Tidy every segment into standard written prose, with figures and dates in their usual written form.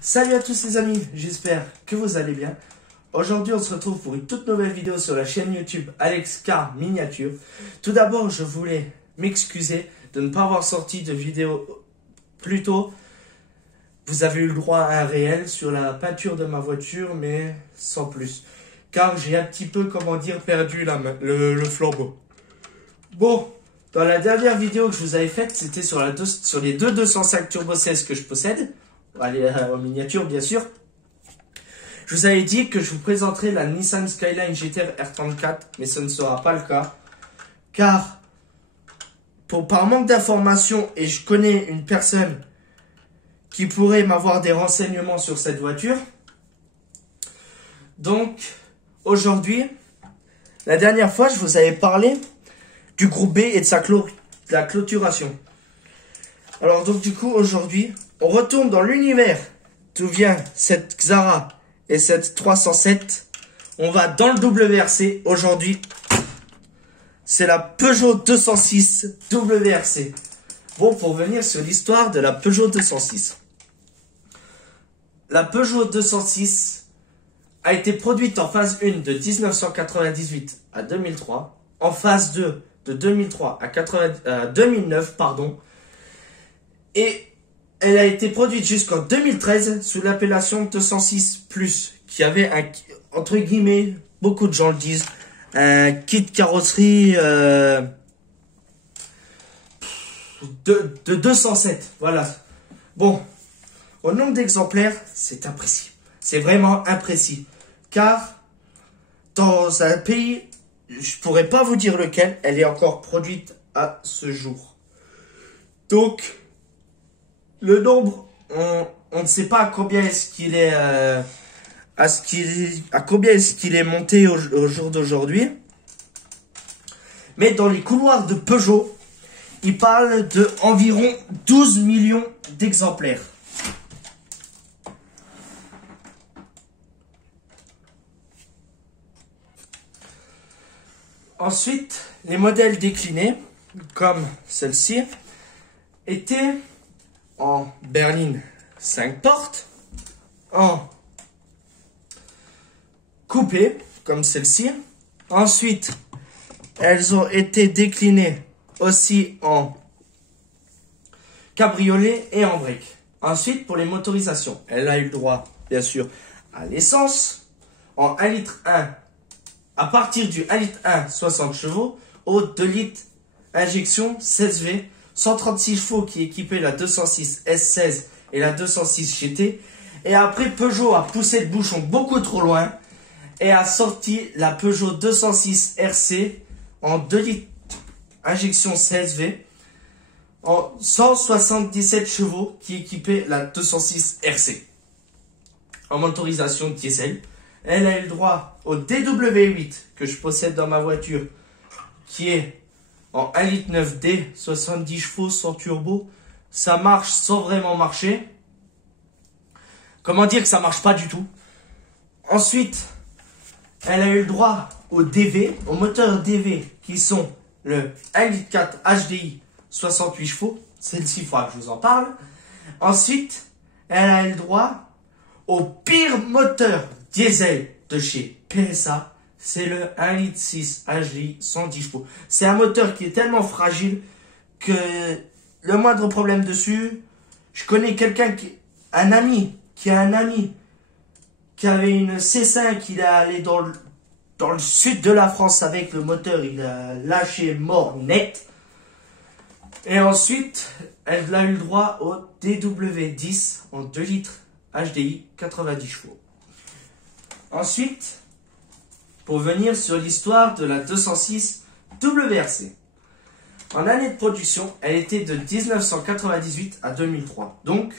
Salut à tous les amis, j'espère que vous allez bien. Aujourd'hui on se retrouve pour une toute nouvelle vidéo sur la chaîne YouTube Alex Car Miniature. Tout d'abord je voulais m'excuser de ne pas avoir sorti de vidéo plus tôt. Vous avez eu le droit à un réel sur la peinture de ma voiture mais sans plus. Car j'ai un petit peu, comment dire, perdu le flambeau. Bon, dans la dernière vidéo que je vous avais faite, c'était sur les deux 205 Turbo 16 que je possède. Allez, en miniature bien sûr. Je vous avais dit que je vous présenterai la Nissan Skyline GT-R R34, mais ce ne sera pas le cas. Car, par manque d'informations, et je connais une personne qui pourrait m'avoir des renseignements sur cette voiture. Donc, aujourd'hui, la dernière fois, je vous avais parlé du groupe B et de la clôturation. Alors donc du coup, aujourd'hui, on retourne dans l'univers d'où vient cette Xara et cette 307. On va dans le WRC. Aujourd'hui, c'est la Peugeot 206 WRC. Bon, pour venir sur l'histoire de la Peugeot 206. La Peugeot 206 a été produite en phase 1 de 1998 à 2003. En phase 2 de 2003 à 2009, pardon. Et elle a été produite jusqu'en 2013 sous l'appellation 206+, qui avait un, entre guillemets, beaucoup de gens le disent, un kit carrosserie de 207. Voilà. Bon, au nombre d'exemplaires, c'est imprécis. C'est vraiment imprécis. Car dans un pays, je pourrais pas vous dire lequel, elle est encore produite à ce jour. Donc, le nombre, on ne sait pas à combien est-ce qu'il est, à combien est-ce qu'il est monté au jour d'aujourd'hui. Mais dans les couloirs de Peugeot, il parle de environ 12 millions d'exemplaires. Ensuite, les modèles déclinés, comme celle-ci, étaient en berline 5 portes, en coupé, comme celle-ci. Ensuite, elles ont été déclinées aussi en cabriolet et en break. Ensuite, pour les motorisations, elle a eu le droit, bien sûr, à l'essence, en 1,1 litre, à partir du 1,1 litre 60 chevaux, au 2 litres injection 16V, 136 chevaux qui équipaient la 206 S16 et la 206 GT. Et après, Peugeot a poussé le bouchon beaucoup trop loin et a sorti la Peugeot 206 RC en 2 litres injection 16V en 177 chevaux qui équipait la 206 RC. En motorisation diesel, elle a eu le droit au DW8 que je possède dans ma voiture, qui est en 1,9 litre D, 70 chevaux sans turbo. Ça marche sans vraiment marcher. Comment dire que ça marche pas du tout. Ensuite, elle a eu le droit au DV, au moteur DV, qui sont le 1,4 litre HDI 68 chevaux. Celle-ci, il faudra que je vous en parle. Ensuite, elle a eu le droit au pire moteur diesel de chez PSA. C'est le 1,6 litre HDI 110 chevaux. C'est un moteur qui est tellement fragile que le moindre problème dessus, je connais quelqu'un un ami qui avait une C5, il est allé dans le sud de la France avec le moteur, il a lâché mort net. Et ensuite, elle a eu le droit au DW10 en 2 litres HDI 90 chevaux. Ensuite, pour venir sur l'histoire de la 206 WRC. En année de production, elle était de 1998 à 2003. Donc,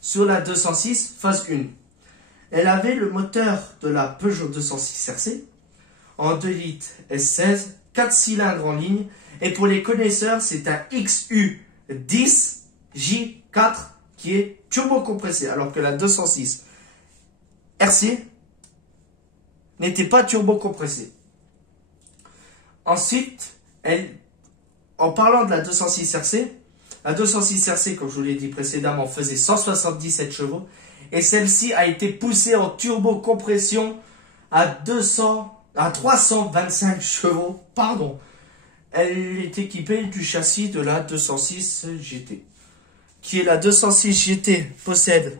sur la 206 phase 1. Elle avait le moteur de la Peugeot 206 RC en 2 litres S16, 4 cylindres en ligne. Et pour les connaisseurs, c'est un XU10J4 qui est turbo compressé. Alors que la 206 RC n'était pas turbo compressé. Ensuite, en parlant de la 206 RC, la 206 RC, comme je vous l'ai dit précédemment, faisait 177 chevaux Et celle-ci a été poussée en turbo-compression à 325 chevaux. Pardon. Elle est équipée du châssis de la 206 GT. Qui est la 206 GT possède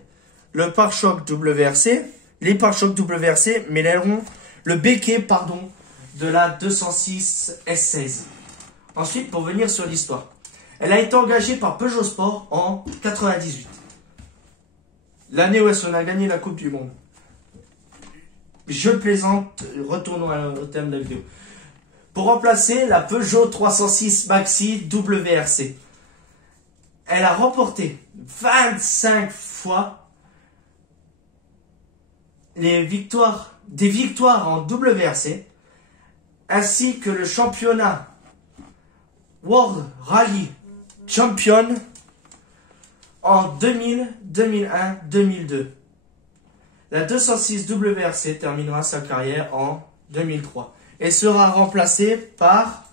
le pare-choc WRC, les pare-chocs WRC, mais l'aileron, le béquet, pardon, de la 206 S16. Ensuite, pour venir sur l'histoire. Elle a été engagée par Peugeot Sport en 98. L'année où on a gagné la Coupe du Monde. Je plaisante, retournons au thème de la vidéo. Pour remplacer la Peugeot 306 Maxi WRC. Elle a remporté 25 fois des victoires en WRC, ainsi que le championnat World Rally Champion en 2000, 2001, 2002. La 206 WRC terminera sa carrière en 2003 et sera remplacée par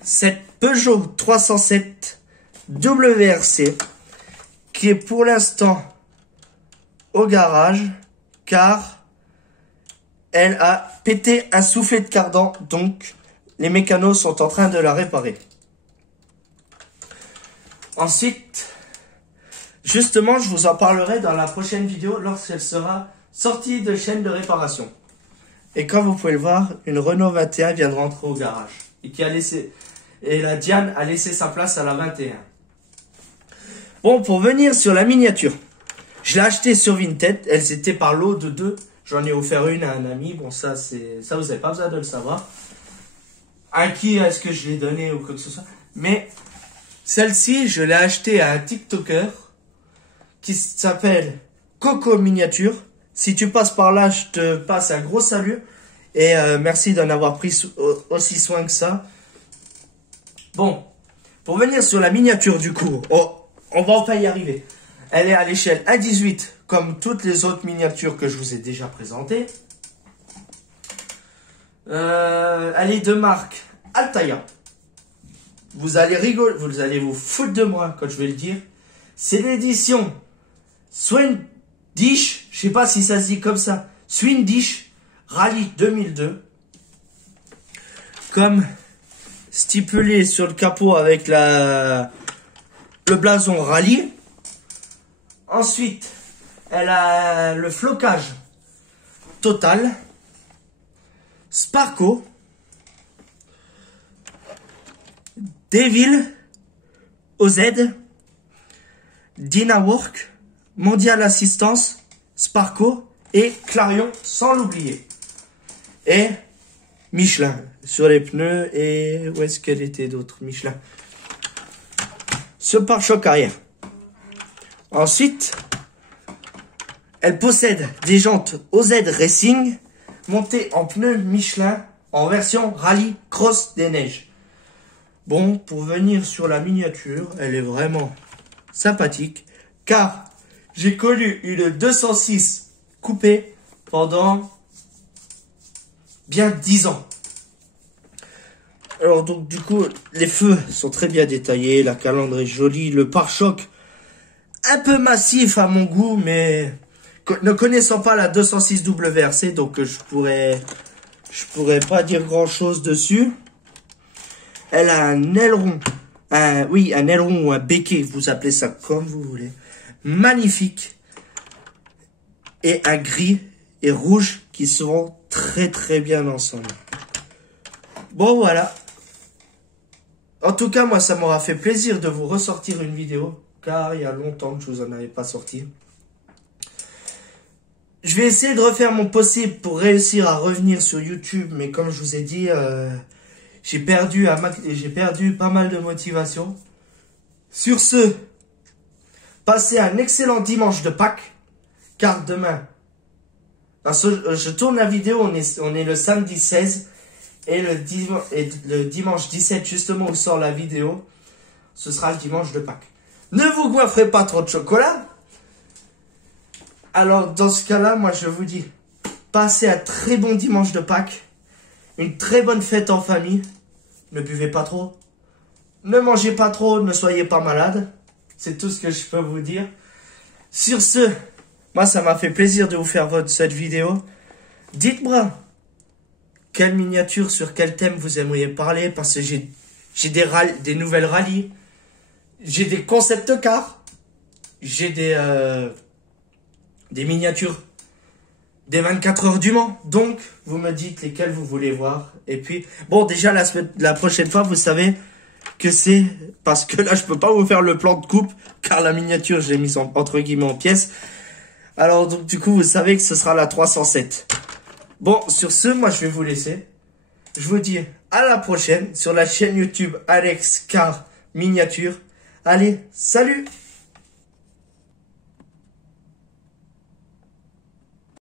cette Peugeot 307 WRC qui est pour l'instant au garage car elle a pété un soufflet de cardan, donc les mécanos sont en train de la réparer. Ensuite, justement, je vous en parlerai dans la prochaine vidéo lorsqu'elle sera sortie de chaîne de réparation. Et comme vous pouvez le voir, une Renault 21 vient de rentrer au garage. Et la Diane a laissé sa place à la 21. Bon, pour venir sur la miniature. Je l'ai achetée sur Vinted. Elle était par lot de 2. J'en ai offert une à un ami. Bon, ça vous n'avez pas besoin de le savoir. À qui est-ce que je l'ai donné ou quoi que ce soit. Mais celle-ci, je l'ai achetée à un TikToker qui s'appelle Coco Miniature. Si tu passes par là, je te passe un gros salut. Et merci d'en avoir pris aussi soin que ça. Bon, pour venir sur la miniature du coup, on va enfin y arriver. Elle est à l'échelle 1,18 comme toutes les autres miniatures que je vous ai déjà présentées. Elle est de marque Altaïa. Vous allez rigoler, vous allez vous foutre de moi quand je vais le dire. C'est l'édition Swedish, je sais pas si ça se dit comme ça, Swedish Rally 2002. Comme stipulé sur le capot avec le blason rallye. Ensuite, elle a le flocage Total, Sparco, Devil, OZ, Dynawork, Mondial Assistance, Sparco et Clarion sans l'oublier. Et Michelin sur les pneus et où est-ce qu'elle était d'autres Michelin. Ce pare-choc arrière. Ensuite, elle possède des jantes OZ Racing montées en pneus Michelin en version rallye cross des neiges. Bon, pour venir sur la miniature, elle est vraiment sympathique car j'ai connu une 206 coupée pendant bien 10 ans. Alors donc du coup, les feux sont très bien détaillés, la calandre est jolie, le pare-choc un peu massif à mon goût, mais ne connaissant pas la 206 WRC, donc je pourrais pas dire grand chose dessus. Elle a un aileron, un aileron ou un béquet, vous appelez ça comme vous voulez, magnifique, et un gris et rouge qui se vont très très bien ensemble. Bon voilà. En tout cas, moi, ça m'aura fait plaisir de vous ressortir une vidéo, car il y a longtemps que je vous en avais pas sorti. Je vais essayer de refaire mon possible pour réussir à revenir sur YouTube, mais comme je vous ai dit, j'ai perdu pas mal de motivation. Sur ce, passez un excellent dimanche de Pâques, car demain, je tourne la vidéo, on est le samedi 16, et le dimanche 17, justement, où sort la vidéo, ce sera le dimanche de Pâques. Ne vous goinfrez pas trop de chocolat. Alors, dans ce cas-là, moi, je vous dis, passez un très bon dimanche de Pâques, une très bonne fête en famille. Ne buvez pas trop, ne mangez pas trop, ne soyez pas malade. C'est tout ce que je peux vous dire. Sur ce, moi, ça m'a fait plaisir de vous faire cette vidéo. Dites-moi, quelle miniature, sur quel thème vous aimeriez parler, parce que j'ai des nouvelles rallyes, j'ai des concept cars, j'ai des miniatures des 24 heures du Mans. Donc, vous me dites lesquelles vous voulez voir. Et puis, bon, déjà, la prochaine fois, vous savez que c'est... Parce que là, je peux pas vous faire le plan de coupe, car la miniature, je l'ai mise entre guillemets en pièces. Alors, donc, du coup, vous savez que ce sera la 307. Bon, sur ce, moi, je vais vous laisser. Je vous dis à la prochaine sur la chaîne YouTube Alex Car Miniature. Allez, salut!